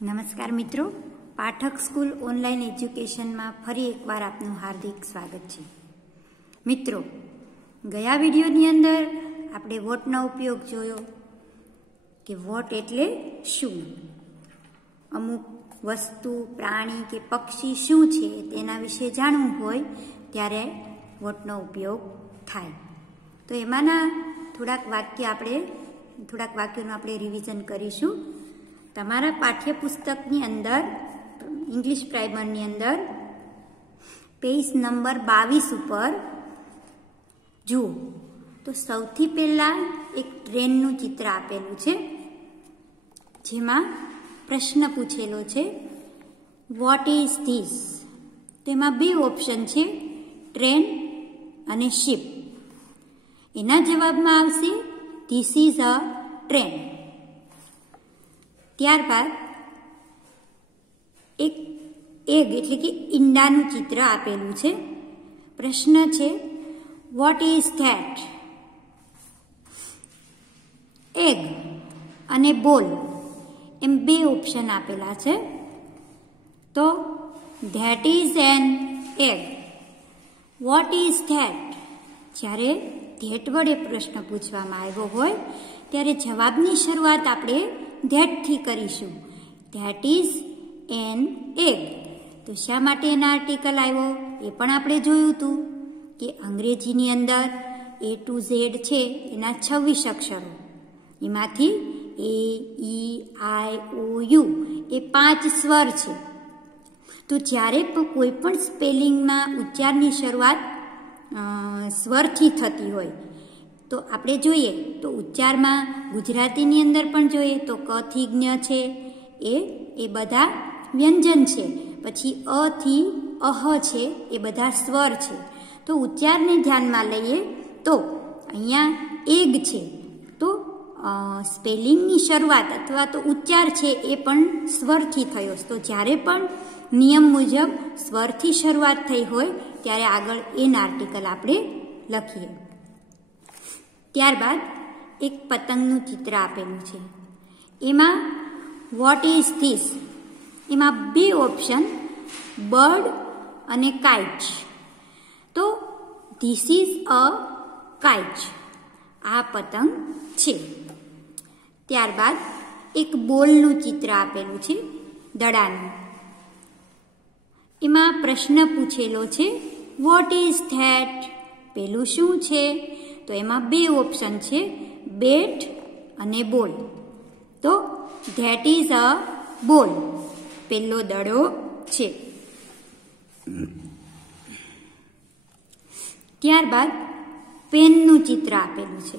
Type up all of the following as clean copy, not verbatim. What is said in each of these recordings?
નમસ્કાર મિત્રો, Pathak school online એજ્યુકેશનમાં ફરી એકવાર આપનું હાર્દિક સ્વાગત છે. મિત્રો, ગયા વિડીયોની અંદર આપણે વોટનો ઉપયોગ જોયો કે વોટ એટલે શું. અમુક વસ્તુ, પ્રાણી કે પક્ષી શું છે તેના વિશે જાણવું હોય ત્યારે વોટનો ઉપયોગ થાય. તો એમાંના થોડાક વાક્યોનું આપણે રિવિઝન કરીશું. તમારા પાઠ્યપુસ્તકની અંદર ઇંગ્લિશ પ્રાઇમરની અંદર પેજ નંબર 22 ઉપર જુઓ તો સૌથી પહેલા એક ટ્રેનનું ચિત્ર આપેલું છે, જેમાં પ્રશ્ન પૂછેલો છે, વોટ ઇઝ ધીસ? તેમાં બે ઓપ્શન છે, ટ્રેન અને શિપ. એના જવાબમાં આવશે ધીસ ઇઝ અ ટ્રેન. ત્યારબાદ એક એગ એટલે કે ઈંડાનું ચિત્ર આપેલું છે. પ્રશ્ન છે, વોટ ઇઝ ધેટ? એગ અને બોલ એમ બે ઓપ્શન આપેલા છે. તો that is an egg. What is that? જ્યારે ધેટ વડે પ્રશ્ન પૂછવામાં આવ્યો હોય ત્યારે જવાબની શરૂઆત આપણે ધેટથી કરીશું. That is an egg. તો શા માટે એના આર્ટિકલ આવ્યો એ પણ આપણે જોયું હતું કે અંગ્રેજીની અંદર A to Z છે એના 26 અક્ષરો, એમાંથી A, E, I, O, U એ 5 સ્વર છે. તો જ્યારે પણ કોઈ પણ સ્પેલિંગમાં ઉચ્ચારની શરૂઆત સ્વરથી થતી હોય તો આપણે જોઈએ તો ઉચ્ચારમાં ગુજરાતીની અંદર પણ જોઈએ તો ક થી જ્ઞ છે એ બધા વ્યંજન છે. પછી અ થી અહ છે એ બધા સ્વર છે. તો ઉચ્ચારને ધ્યાનમાં લઈએ તો અહીંયા એગ છે તો સ્પેલિંગની શરૂઆત અથવા તો ઉચ્ચાર છે એ પણ સ્વરથી થયો. તો જ્યારે પણ નિયમ મુજબ સ્વરથી શરૂઆત થઈ હોય ત્યારે આગળ એન આર્ટિકલ આપણે લખીએ. ત્યારબાદ એક પતંગનું ચિત્ર આપેલું છે. એમાં વોટ ઇઝ ધીસ? એમાં બે ઓપ્શન, બર્ડ અને કાઇટ. તો ધીસ ઇઝ અ કાઇટ. આ પતંગ છે. ત્યારબાદ એક બોલનું ચિત્ર આપેલું છે, દડાનું. એમાં પ્રશ્ન પૂછેલો છે, વોટ ઇઝ ધેટ? પેલું શું છે? તો એમાં બે ઓપ્શન છે, બેટ અને બોલ. તો ધેટ ઇઝ અ બોલ. પેલો દડો છે. ત્યારબાદ પેનનું ચિત્ર આપેલું છે.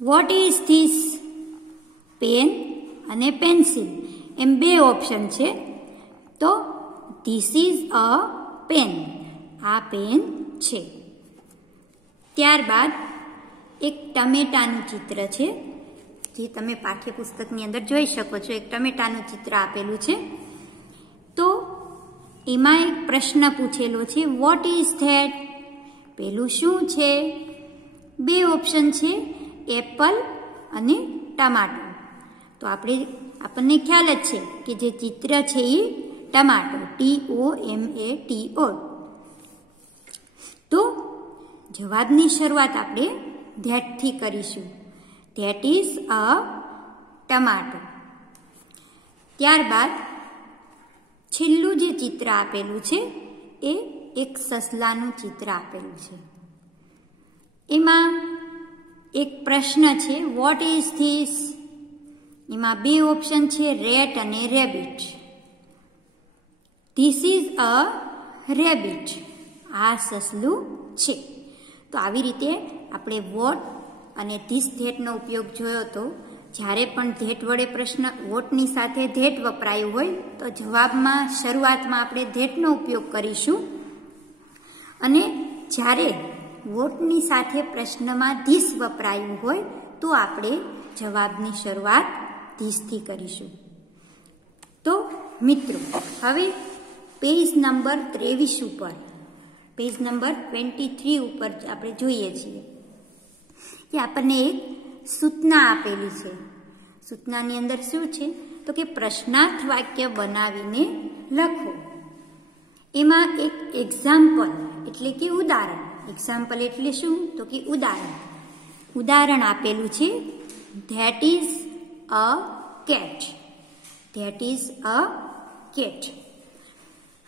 What is this? પેન અને પેન્સિલ એમ બે ઓપ્શન છે. તો ધીસ ઇઝ અ પેન. આ પેન છે. ત્યારબાદ એક ટમેટાનું ચિત્ર છે, જે તમે પાઠ્યપુસ્તકની અંદર જોઈ શકો છો. એક ટમેટાનું ચિત્ર આપેલું છે. તો એમાં એક પ્રશ્ન પૂછેલો છે, વોટ ઇઝ ધેટ? પેલું શું છે? બે ઓપ્શન છે, એપલ અને ટમાટો. તો આપણને ખ્યાલ જ છે કે જે ચિત્ર છે એ ટમાટો, TOMATO. તો જવાબની શરૂઆત આપણે ધેટથી કરીશું. ધેટ ઇઝ અ ટમાટો. ત્યારબાદ છેલ્લું જે ચિત્ર આપેલું છે એ એક સસલાનું ચિત્ર આપેલું છે. એમાં એક પ્રશ્ન છે, વોટ ઇઝ ધીસ? એમાં બે ઓપ્શન છે, રેટ અને rabbit. This is a rabbit. આ સસલું છે. તો આવી રીતે આપણે વોટ અને ધીસ ધેટનો ઉપયોગ જોયો તો જ્યારે પણ ધેટ વડે પ્રશ્ન વોટની સાથે ધેટ વપરાયું હોય તો જવાબમાં શરૂઆતમાં આપણે ધેટનો ઉપયોગ કરીશું. અને જ્યારે વોટની સાથે પ્રશ્નમાં ધીસ વપરાયું હોય તો આપણે જવાબની શરૂઆત ધીસથી કરીશું. તો મિત્રો, હવે પેજ નંબર 23 ઉપર, પેજ નંબર 23 ઉપર આપણે જોઈએ છીએ કે આપણને એક સૂચના આપેલી છે. સૂચનાની અંદર શું છે તો કે પ્રશ્નાર્થ વાક્ય બનાવીને લખો. એમાં એક એક્ઝામ્પલ એટલે કે ઉદાહરણ. એક્ઝામ્પલ એટલે શું? તો કે ઉદાહરણ. ઉદાહરણ આપેલું છે, that is a cat. That is a cat.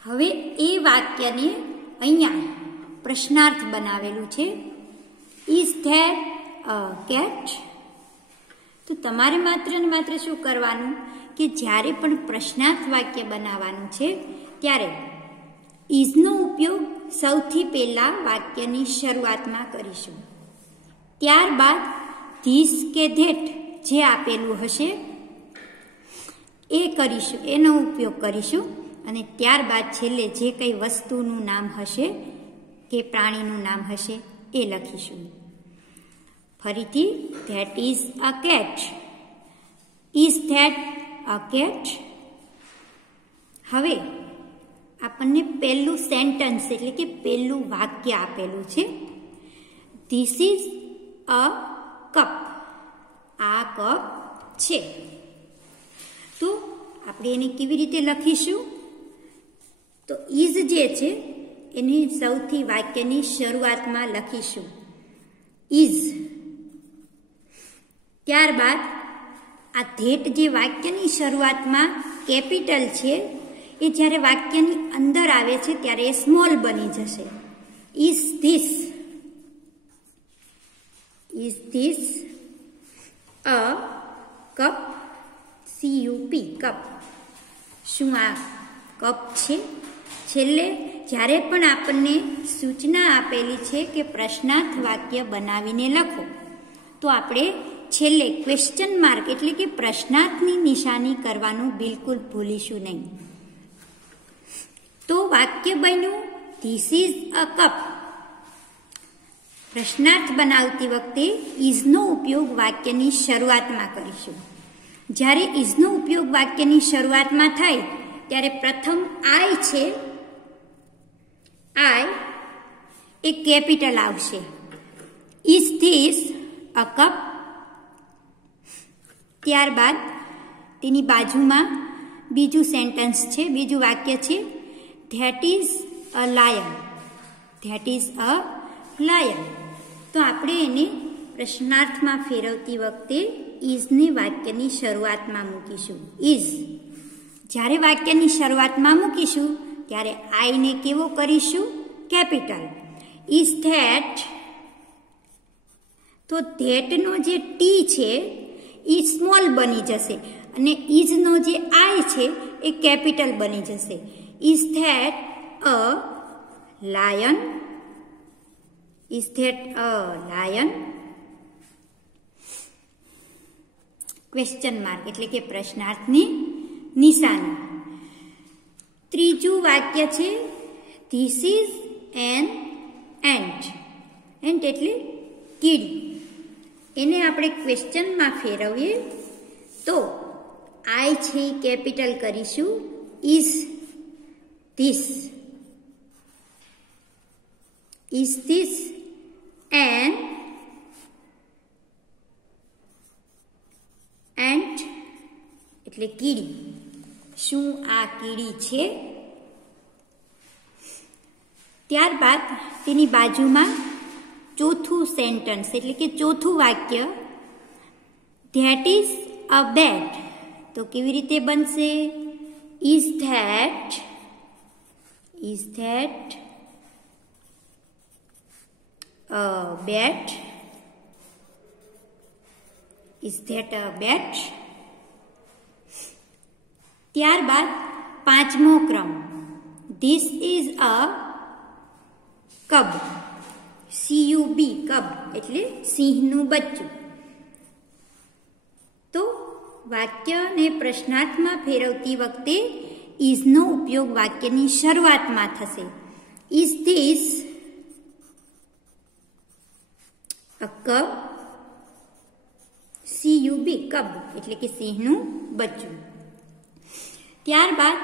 હવે એ વાક્યને અહીંયા પ્રશ્નાર્થ બનાવેલું છે, ઇઝ ધેટ અ કેટ. તો તમારે માત્ર ને માત્ર શું કરવાનું કે જ્યારે પણ પ્રશ્નાર્થ વાક્ય બનાવવાનું છે ત્યારે ઇઝનો ઉપયોગ સૌથી પહેલા વાક્યની શરૂઆતમાં કરીશું. ત્યારબાદ ધીસ કે ધેટ જે આપેલું હશે એ કરીશું, એનો ઉપયોગ કરીશું. અને ત્યારબાદ છેલ્લે જે કંઈ વસ્તુનું નામ હશે કે પ્રાણીનું નામ હશે એ લખીશું. ફરીથી, that is a cat. Is that a cat. હવે આપણને પહેલું સેન્ટન્સ એટલે કે પહેલું વાક્ય આપેલું છે, ધીસ ઇઝ અ કપ. આ કપ છે. તો આપણે એને કેવી રીતે લખીશું? તો ઇઝ જે છે એને સૌથી વાક્યની શરૂઆતમાં લખીશું, ઇઝ. ત્યારબાદ આ ધેટ જે વાક્યની શરૂઆતમાં કેપિટલ છે એ જ્યારે વાક્યની અંદર આવે છે ત્યારે એ સ્મોલ બની જશે. Is this. Is this a cup. CUP cup. શું આ કપ છે? છેલ્લે જ્યારે પણ આપણને સૂચના આપેલી છે કે પ્રશ્નાર્થ વાક્ય બનાવીને લખો, તો આપણે છેલ્લે ક્વેશ્ચન માર્ક એટલે કે પ્રશ્નાર્થની નિશાની કરવાનું બિલકુલ ભૂલીશું નહીં. તો વાક્ય બન્યું ધીસ ઇઝ અ કપ. પ્રશ્નાર્થ બનાવતી વખતે ઇઝનો ઉપયોગ વાક્યની શરૂઆતમાં કરીશું. જ્યારે ઇઝનો ઉપયોગ વાક્યની શરૂઆતમાં થાય ત્યારે પ્રથમ આઈ છે, આઈ એ કેપિટલ આવશે. Is this a cup. ત્યારબાદ તેની બાજુમાં બીજું સેન્ટેન્સ છે, બીજું વાક્ય છે, that is a lion. That is a lion. તો આપણે એને પ્રશ્નાર્થમાં ફેરવતી વખતે ઇઝને વાક્યની શરૂઆતમાં મૂકીશું. ઇઝ જ્યારે વાક્યની શરૂઆતમાં મૂકીશું ત્યારે આઈને કેવો કરીશું? કેપિટલ. Is that. તો ધેટનો જે ટી છે એ સ્મોલ બની જશે અને ઇઝનો જે આઈ છે એ કેપિટલ બની જશે. Is that a lion. Is that a lion. Question mark એટલે કે પ્રશ્નાર્થની નિશાની. ત્રીજું વાક્ય છે, this is an ant. Ant એટલે કીડી. એને આપણે ક્વેશ્ચનમાં ફેરવીએ તો આઈ છે કેપિટલ કરીશું. Is this. Is this an ant એટલે કીડી. શું આ કીડી છે? ત્યારબાદ તેની બાજુમાં ચોથું સેન્ટેન્સ એટલે કે ચોથું વાક્ય, ધેટ ઇઝ અ બેટ. તો કેવી રીતે બનશે? Is that. Is that a bat. Is that a bat. ત્યારબાદ પાંચમો ક્રમ, this is a cub. CUB cub એટલે સિંહનું બચ્ચું. તો વાક્યને પ્રશ્નાર્થમાં ફેરવતી વખતે ઇઝનો ઉપયોગ વાક્યની શરૂઆતમાં થશે. Is this a cub. CUB cub એટલે કે સિંહનું બચ્ચું. ત્યારબાદ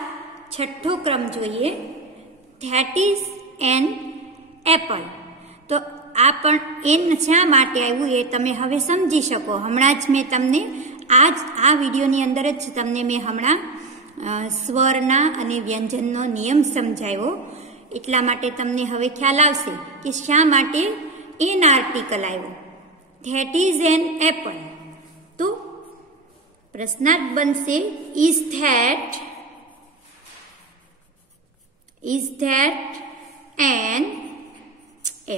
છઠ્ઠો ક્રમ જોઈએ, ધેટ ઇઝ એન એપલ. તો આ પણ એન શા માટે આવ્યું એ તમે હવે સમજી શકો. હમણાં જ મેં તમને આ વિડીયોની અંદર જ તમને મેં હમણાં સ્વરના અને વ્યંજનનો નિયમ સમજાવ્યો, એટલા માટે તમને હવે ખ્યાલ આવશે કે શા માટે એન આર્ટિકલ આવ્યો. That is an apple. તો પ્રશ્નાર્થ બનશે is that an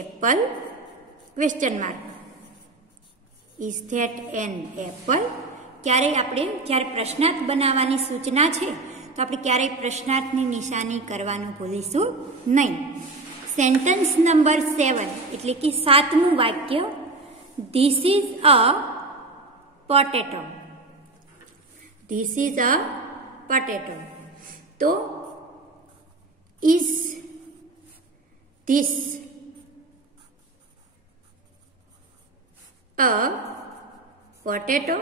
apple? Question mark. Is that an apple? જ્યારે પ્રશ્નાર્થ બનાવવાની સૂચના છે તો આપણે ક્યારેય પ્રશ્નાર્થની નિશાની કરવાનું ભૂલીશું નહીં. સેન્ટેન્સ નંબર 7 એટલે કે 7મું વાક્ય, this is a potato. This is a potato. તો is this a potato?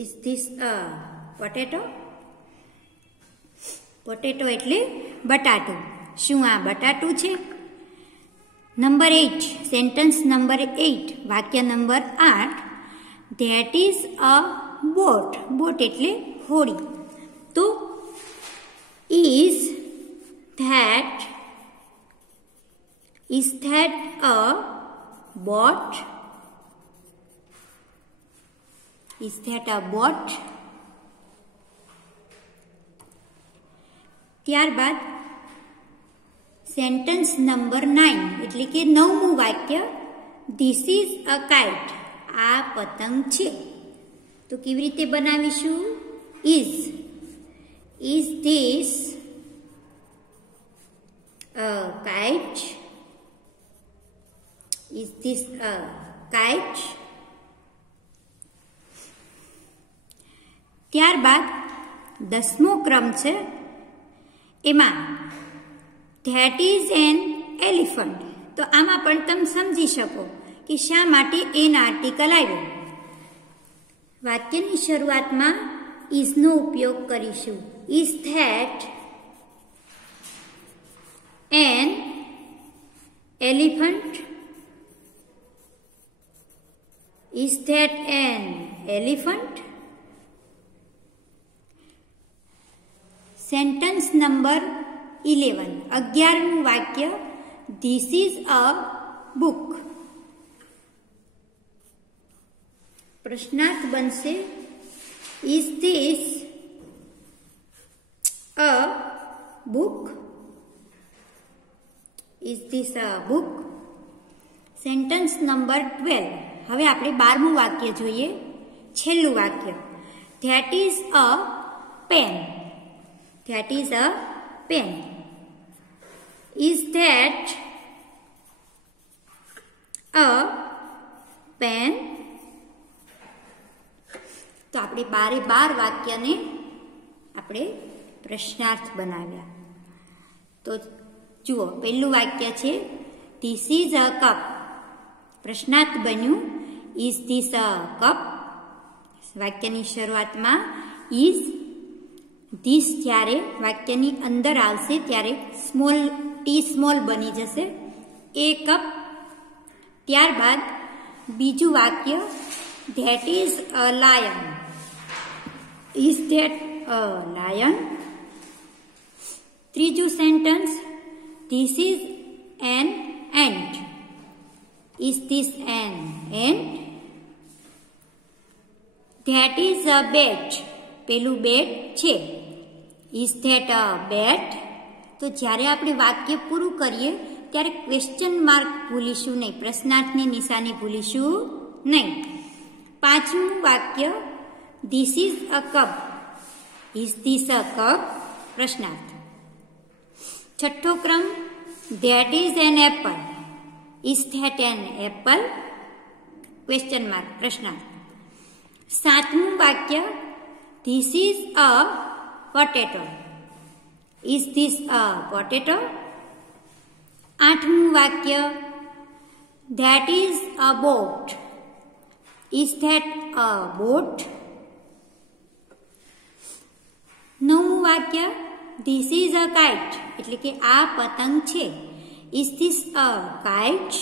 Is this a potato? Potato એટલે બટાટું. શું આ બટાટું છે? નંબર 8, સેન્ટેન્સ નંબર 8, વાક્ય number 8, that is a boat. Boat એટલે હોડી. તો is that a boat? Is that a boat? ત્યારબાદ સેન્ટેન્સ નંબર 9 એટલે કે 9મું વાક્ય, ધીસ ઇઝ અ કાઇટ. આ પતંગ છે. તો કેવી રીતે બનાવીશું? Is this a kite? Is this a kite? ત્યારબાદ 10મો ક્રમ છે, એમાં ધેટ ઇઝ એન એલિફન્ટ. તો આમાં પણ તમે સમજી શકો કે શા માટે એન આર્ટિકલ આવ્યો. વાક્યની શરૂઆતમાં ઇઝનો ઉપયોગ કરીશું. Is that an elephant? Is that an elephant? Sentence number 11, 11મું વાક્ય, ધીસ ઇઝ અ બુક. પ્રશ્નાર્થ બનશે is this a book? Is this a book? Sentence number 12, હવે આપણે 12મું વાક્ય જોઈએ, છેલ્લું વાક્ય, that is a pen. That is a pen. Is that a pen? તો આપણે 12 વાક્યને આપણે પ્રશ્નાર્થ બનાવ્યા. તો જુઓ, પહેલું વાક્ય છે ધીસ ઇઝ અ કપ. પ્રશ્નાર્થ બન્યું ઇઝ ધીસ અ કપ. વાક્યની શરૂઆતમાં ઇઝ ધીસ જ્યારે વાક્યની અંદર આવશે ત્યારે સ્મોલ બની જશે, એ કપ. ત્યારબાદ બીજું વાક્ય, that is a lion. Is that a lion? ત્રીજું sentence, this is an ant. Is this an ant? That is a bat. પેલું બેટ છે. Is that a bat? તો જ્યારે આપણે વાક્ય પૂરું કરીએ ત્યારે ક્વેશ્ચન માર્ક ભૂલીશું નહીં, પ્રશ્નાર્થની નિશાની ભૂલીશું નહીં. 5મું વાક્ય, this is a cup. Is this a cup? પ્રશ્નાર્થ. 6થો ક્રમ, that is an apple. Is that an apple? Question mark, પ્રશ્નાર્થ. 7મું વાક્ય, this is a potato. Is this a potato? 8મું વાક્ય, that is a boat. Is that a boat? 9મું વાક્ય, this is a kite. એટલે કે આ પતંગ છે. Is this a kite?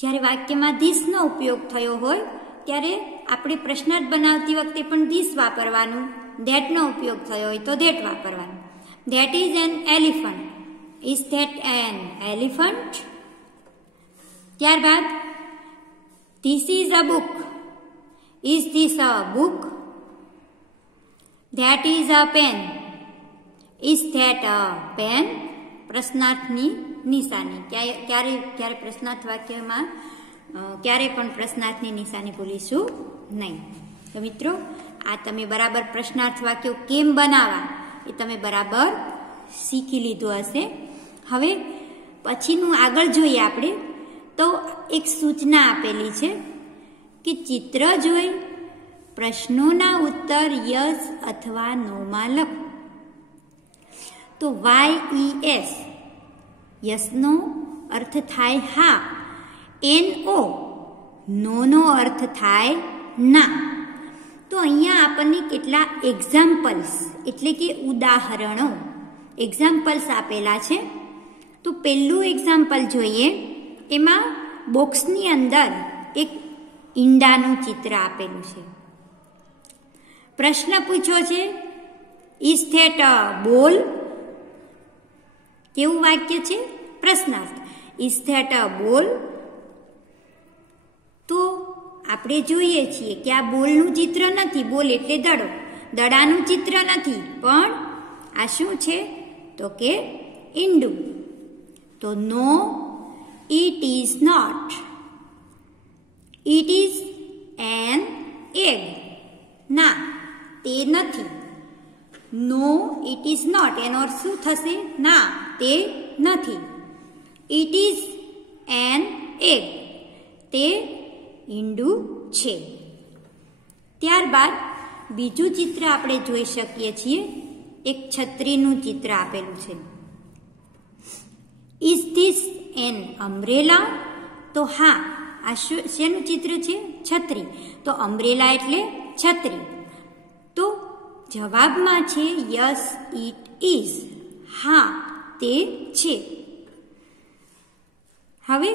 જ્યારે વાક્યમાં ધીસનો ઉપયોગ થયો હોય ત્યારે આપણે પ્રશ્નાર્થ બનાવતી વખતે પણ ધીસ વાપરવાનું, ધેટનો ઉપયોગ થયો હોય તો ધેટ વાપરવાનું. That is an elephant. Is that an elephant? ત્યારબાદ this is a book. Is this a book? That is a pen. Is that a pen? પ્રશ્નાર્થની નિશાની. ક્યારે પ્રશ્નાર્થ વાક્યમાં ક્યારે પણ પ્રશ્નાર્થની નિશાની ભૂલીશું નહીં. તો મિત્રો, આ તમે બરાબર પ્રશ્નાર્થ વાક્યો કેમ બનાવવા એ તમે બરાબર શીખી લીધું હશે. હવે પછીનું આગળ જોઈએ આપણે તો એક સૂચના આપેલી છે કે ચિત્ર જોઈ પ્રશ્નોના ઉત્તર યસ અથવા નોમાં લખો. તો YES, યસનો અર્થ થાય હા. NO, નોનો અર્થ થાય ના. તો અહીંયા આપણને કેટલા એક્ઝામ્પલ્સ એટલે કે ઉદાહરણો એક્ઝામ્પલ્સ આપેલા છે. તો પહેલું એક્ઝામ્પલ જોઈએ. એમાં બોક્સની અંદર એક ઈંડાનું ચિત્ર આપેલું છે. પ્રશ્ન પૂછ્યો છે, ઇઝ ધેટ અ બોલ? કેવું વાક્ય છે? પ્રશ્નાર્થ. ઇઝ ધેટ અ બોલ? તો આપણે જોઈએ છીએ કે આ બોલનું ચિત્ર નથી. બોલ એટલે દડો. દડાનું ચિત્ર નથી, પણ આ શું છે? તો કે ઈંડું. તો no, it is not. It is an egg. ના, તે નથી. નો, ઇટ ઇઝ નોટ એનો અર્થ શું થશે? ના, તે નથી. ઇટ ઇઝ એન એગ, તે ઈંડું છે. ત્યારબાદ બીજું ચિત્ર આપણે જોઈ શકીએ છીએ. એક છત્રીનું ચિત્ર આપેલું છે. Is this an umbrella? તો હા, આ શેનું ચિત્ર છે? છત્રી. તો અમ્બ્રેલા એટલે છત્રી. તો જવાબમાં છે યસ ઇટ ઇઝ. હા, તે છે. હવે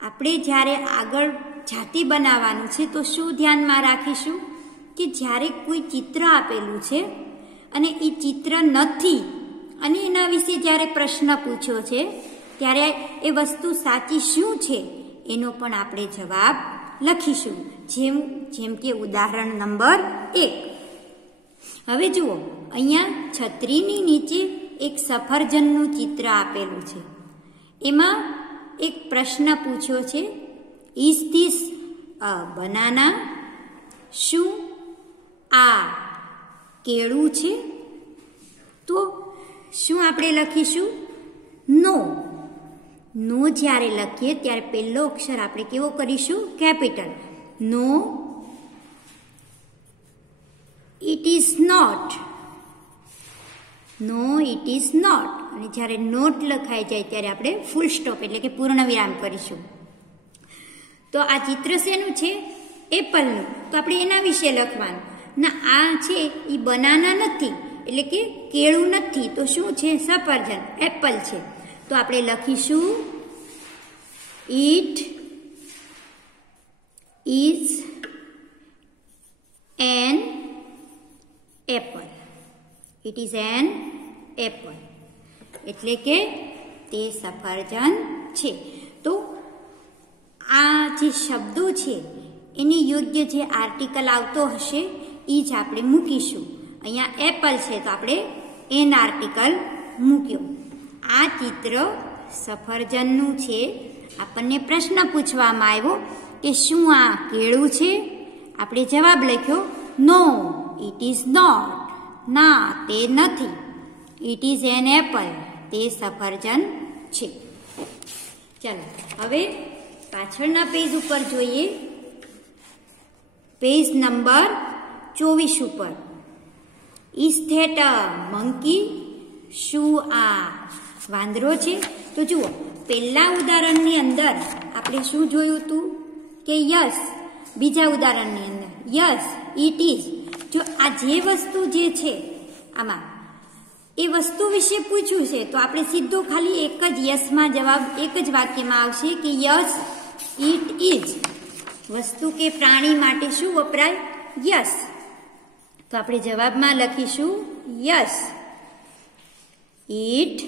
આપણે જ્યારે આગળ જાતિ બનાવવાનું છે તો શું ધ્યાનમાં રાખીશું કે જ્યારે કોઈ ચિત્ર આપેલું છે અને એ ચિત્ર નથી અને એના વિશે જ્યારે પ્રશ્ન પૂછ્યો છે ત્યારે એ વસ્તુ સાચી શું છે એનો પણ આપણે જવાબ લખીશું. જેમ કે ઉદાહરણ નંબર 1. હવે જુઓ, અહીંયા છત્રીની નીચે એક સફરજનનું ચિત્ર આપેલું છે. એમાં એક પ્રશ્ન પૂછ્યો છે, ઇઝ ધીસ અ બનાના? શું આ કેળું છે? તો શું આપણે લખીશું? નો. નો જ્યારે લખીએ ત્યારે પહેલો અક્ષર આપણે કેવો કરીશું? Capital. No, it is not. No, it is not. અને જ્યારે નોટ લખાઈ જાય ત્યારે આપણે ફૂલ સ્ટોપ એટલે કે પૂર્ણ વિરામ કરીશું. તો આ ચિત્ર શેનું છે? એપલનું. તો આપણે એના વિશે લખવાનું. ના, આ છે એ બનાના નથી એટલે કે કેળું નથી. તો શું છે? સફરજન, એપલ છે. તો આપણે લખીશું it is an apple. It is an apple એટલે કે તે સફરજન છે. તો આ જે શબ્દો છે એની યોગ્ય જે આર્ટિકલ આવતો હશે એ જ આપણે મૂકીશું. અહીંયા એપલ છે તો આપણે એન આર્ટિકલ મૂક્યો. આ ચિત્ર સફરજનનું છે. આપણને પ્રશ્ન પૂછવામાં આવ્યો કે શું આ કેળું છે? આપણે જવાબ લખ્યો નો, ઇટ ઇઝ નોટ. ના, તે નથી. ઇટ ઇઝ એન એપલ, તે સફરજન છે. ચાલો હવે પાછળના પેજ ઉપર જોઈએ. પેજ નંબર 24 ઉપર. Is that a monkey? શું આ વાંદરો છે? તો જુઓ, પહેલા ઉદાહરણની અંદર આપણે શું જોયું હતું કે યસ. બીજા ઉદાહરણની અંદર યસ ઇટ ઇઝ. જો આ જે વસ્તુ જે છે આમાં એ વસ્તુ વિશે પૂછ્યું છે તો આપણે સીધો ખાલી એક જ યસમાં જવાબ એક જ વાક્યમાં આવશે કે યસ ઇટ ઇઝ વસ્તુ કે પ્રાણી માટે શું વપરાય? યસ. તો આપણે જવાબમાં લખીશું yes, it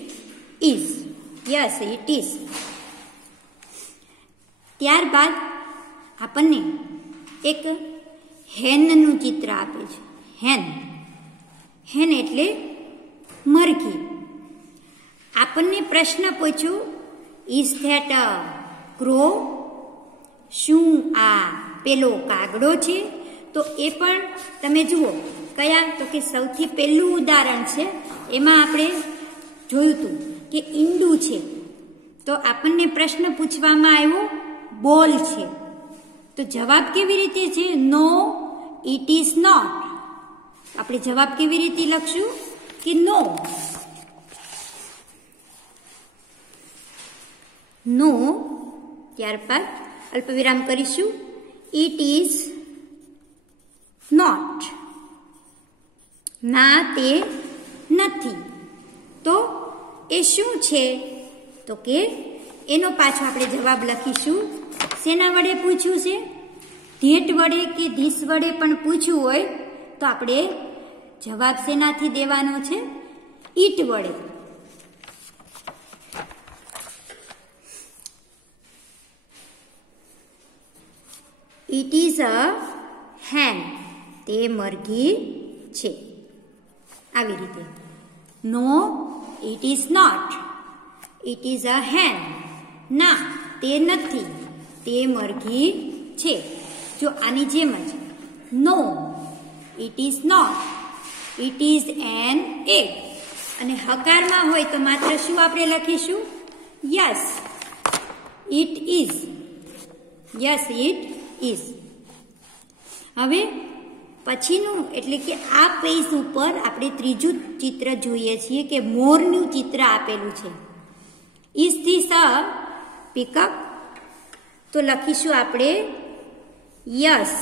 is. Yes, it is. ત્યારબાદ આપણને એક હેનનું ચિત્ર આપે છે. હેન. હેન એટલે મરઘી. આપણને પ્રશ્ન પૂછ્યો, ઇઝ ધેટ અ ક્રો? શું આ પેલો કાગડો છે? તો એ પણ તમે જુઓ કયા, તો કે સૌથી પહેલું ઉદાહરણ છે એમાં આપણે જોયું હતું કે ઈંડું છે. તો આપણને પ્રશ્ન પૂછવામાં આવ્યો બોલ છે. તો જવાબ કેવી રીતે છે? નો, ઇટ ઇઝ નોટ. આપણે જવાબ કેવી રીતે લખશું કે નો. નો. ત્યારબાદ અલ્પવિરામ કરીશું. It is not. ના, તે નથી. તો એ શું છે? તો કે એનો પાછો આપણે જવાબ લખીશું. શેના વડે પૂછ્યું છે? ધેટ વડે કે ધીસ વડે પણ પૂછ્યું હોય તો આપણે જવાબ શેનાથી દેવાનો છે? ઈટ વડે. It is a hen. તે મરઘી છે. આવી રીતે. No, it is not. It is a hen. ના, તે નથી. તે મરઘી છે. જો આની જેમ જ. No, it is not. It is an egg. અને હકારમાં હોય તો માત્ર શું આપણે લખીશું? Yes, it is. Yes, it is. હવે પછીનું એટલે કે આ પેજ ઉપર આપણે ત્રીજું ચિત્ર જોઈએ છીએ કે મોરનું ચિત્ર આપેલું છે. Is this a peacock? તો લખીશું આપણે યસ.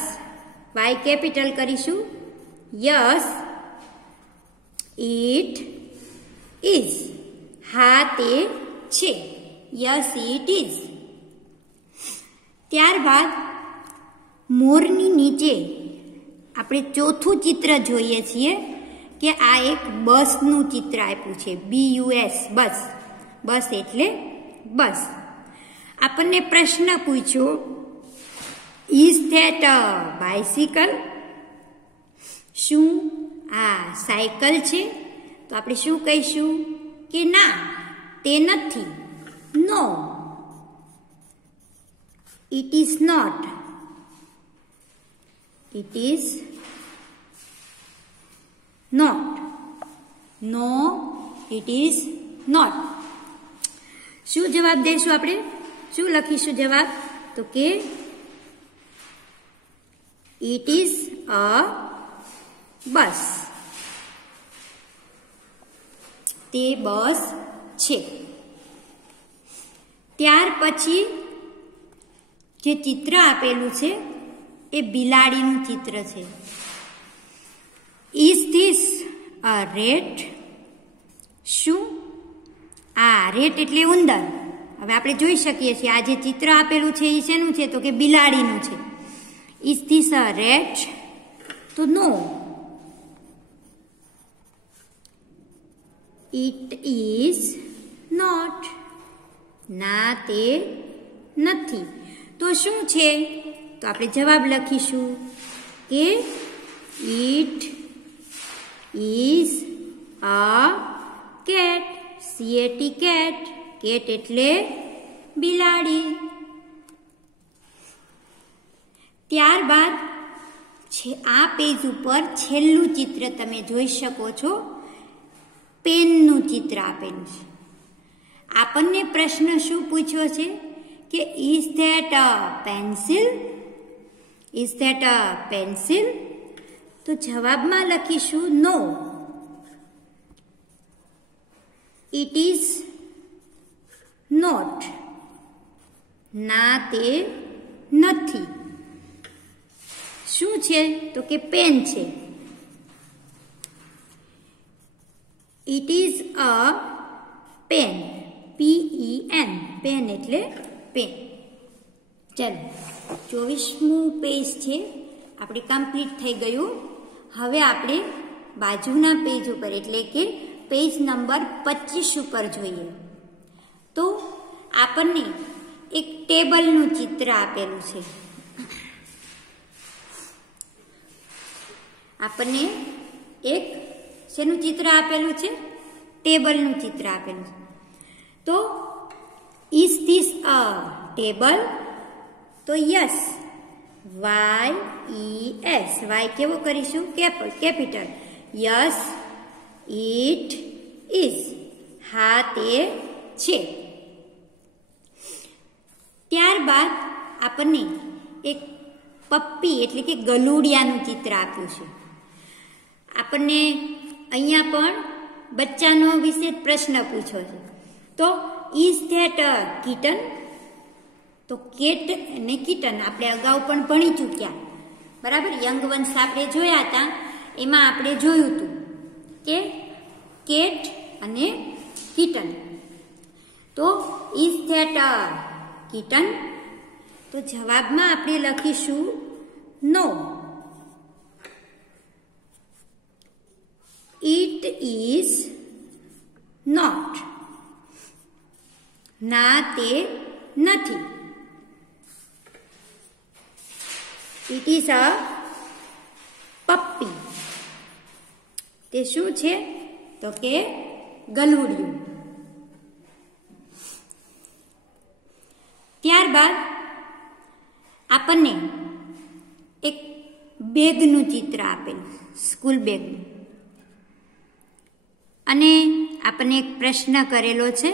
વાય કેપિટલ કરીશું. Yes, it is. હા, તે છે. Yes, it is. ત્યારબાદ મોરની નીચે આપણે ચોથું ચિત્ર જોઈએ છીએ કે આ એક બસનું ચિત્ર આપ્યું છે. BUS, બસ. બસ એટલે બસ. આપણને પ્રશ્ન પૂછ્યો, ઇઝ ધેટ અ બાઇસિકલ? શું આ સાયકલ છે? તો આપણે શું કહીશું કે ના, તે નથી. No, it is not. It is not. No, it is not. શું જવાબ દઈશું આપણે? શું લખીશું જવાબ? તો કે ઇટ ઇઝ અ બસ. તે બસ છે. ત્યાર પછી જે ચિત્ર આપેલું છે એ બિલાડીનું ચિત્ર છે. Is this a rat? શું આ રેટ એટલે ઉંદર. હવે આપણે જોઈ શકીએ છીએ આ જે ચિત્ર આપેલું છે એ શેનું છે? તો કે બિલાડીનું છે. Is this a rat? તો નો, ઇટ ઇઝ નોટ. ના, તે નથી. તો શું છે? તો આપણે જવાબ લખીશું કે it is a cat. CAT, cat. Cat એટલે બિલાડી. ત્યારબાદ આ પેજ ઉપર છેલ્લું ચિત્ર તમે જોઈ શકો છો. પેનનું ચિત્ર આપેલું છે. આપણને પ્રશ્ન શું પૂછ્યો છે કે is that a pencil? Is that a pencil? તો જવાબમાં લખીશું નો, ઇટ ઇઝ નોટ. ના, તે નથી. શું છે? તો કે પેન છે. It is a pen. PEN. Pen એટલે પેન. ચાલો 24મું પેજ છે આપણે કમ્પ્લીટ થઈ ગયું. હવે આપણે બાજુના પેજ ઉપર એટલે કે પેજ નંબર 25 ઉપર જોઈએ. તો આપણને એક ટેબલનું ચિત્ર આપેલું છે. આપણને એક શેનું ચિત્ર આપેલું છે? ટેબલનું ચિત્ર આપેલું છે. તો ઇઝ ધીસ અ ટેબલ? તો યસ, YES. વાય કેવો કરીશું? કેપિટલ. Yes it is. હા તે છે. ત્યારબાદ આપણને એક પપ્પી એટલે કે ગલુડિયાનું ચિત્ર આપ્યું છે. આપણને અહીંયા પણ બચ્ચાનો વિશે પ્રશ્ન પૂછ્યો છે. તો ઇઝ ધેટ અ કિટન? તો કેટ અને કિટન આપણે અગાઉ પણ ભણી ચૂક્યા, બરાબર. યંગ વંશ આપણે જોયા હતા, એમાં આપણે જોયું હતું કે કેટ અને કિટન. તો ઇઝ ધેટ અ કિટન? તો જવાબમાં આપણે લખીશું નો. It is not. ના તે નથી. ઇટ ઇઝ અ પપ્પી. તે શું છે? તો કે ગલુડિયું. ત્યારબાદ આપણને એક બેગનું ચિત્ર આપેલું, સ્કૂલ બેગનું, અને આપણને એક પ્રશ્ન કરેલો છે,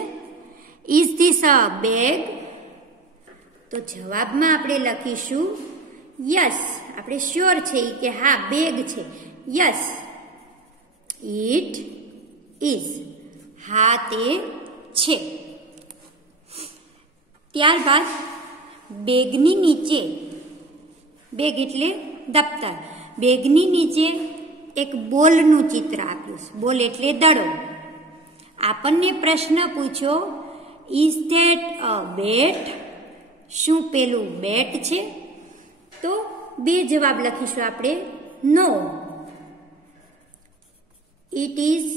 ઇઝ ધીસ અ બેગ? તો જવાબમાં આપણે લખીશું યસ. આપણે શ્યોર છે કે હા બેગ છે. Yes it is. હા તે છે. ત્યારબાદ બેગની નીચે, બેગ એટલે દફતર, બેગની નીચે એક બોલનું ચિત્ર આપ્યું છે. બોલ એટલે દડો. આપણને પ્રશ્ન પૂછ્યો, ઇઝ ધેટ અ બેટ? શું પેલું બેટ છે? તો બે જવાબ લખીશું આપણે. No, it is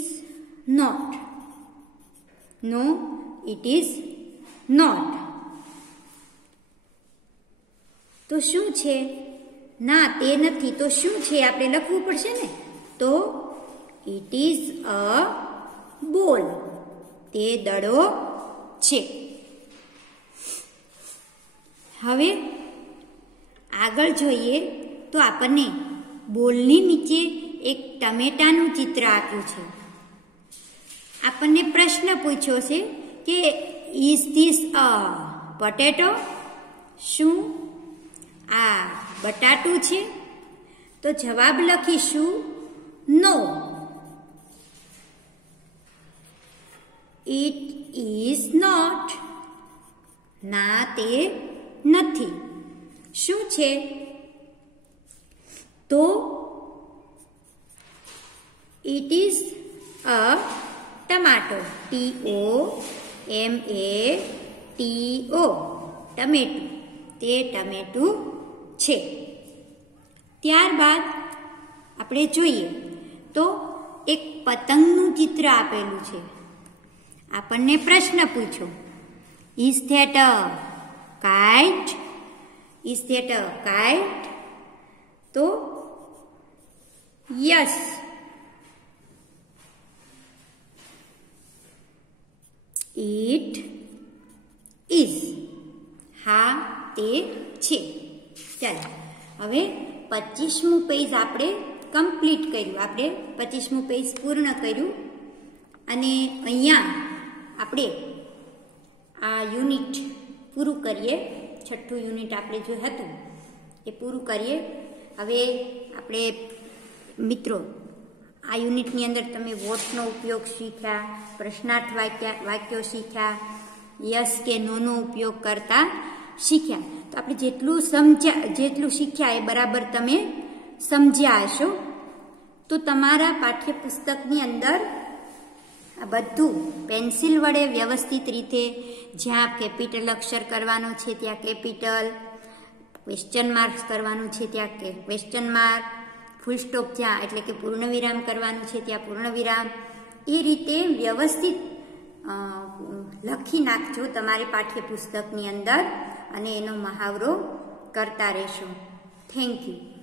not. No, it is not. તો શું છે? ના તે નથી. તો શું છે આપણે લખવું પડશે ને. તો ઇટ ઇઝ અ બોલ. તે દડો છે. હવે આગળ જોઈએ તો આપણને બોલની નીચે એક ટમેટાનું ચિત્ર આપ્યું છે. આપણને પ્રશ્ન પૂછ્યો છે કે ઇઝ ધીસ અ પોટેટો? શું આ બટાટું છે? તો જવાબ લખીશું નો, ઇટ ઇઝ નોટ. ના તે નથી. શું છે? તો ઇટ ઇઝ અ ટમાટો. TOMATO. ટમેટું. તે ટમેટું છે. ત્યારબાદ આપણે જોઈએ તો એક પતંગનું ચિત્ર આપેલું છે. આપણને પ્રશ્ન પૂછ્યો, is that a kite? Is that a kite? તો યસ ઇટ ઇઝ. હા તે છે. ચાલો હવે 25મું પેજ આપણે કમ્પ્લીટ કર્યું. આપણે 25મું પેજ પૂર્ણ કર્યું અને અહીંયા આપણે આ યુનિટ પૂરું કરીએ. 6થું યુનિટ આપણે જે હતું એ પૂરું કરીએ. હવે આપણે મિત્રો આ યુનિટની અંદર તમે વોટનો ઉપયોગ શીખ્યા, પ્રશ્નાર્થ વાક્યો શીખ્યા, યસ કે નોનો ઉપયોગ કરતા શીખ્યા. તો આપણે જેટલું શીખ્યા એ બરાબર તમે સમજ્યા હશો. તો તમારા પાઠ્યપુસ્તકની અંદર આ બધું પેન્સિલ વડે વ્યવસ્થિત રીતે જ્યાં કેપિટલ અક્ષર કરવાનો છે ત્યાં કેપિટલ, ક્વેશ્ચન માર્ક્સ કરવાનું છે ત્યાં કે ક્વેશ્ચન માર્ક, ફૂલ સ્ટોપ જ્યાં એટલે કે પૂર્ણવિરામ કરવાનું છે ત્યાં પૂર્ણવિરામ. એ રીતે વ્યવસ્થિત લખી નાખજો તમારી પાઠ્યપુસ્તકની અંદર અને એનો મહાવરો કરતા રહેશો. Thank you.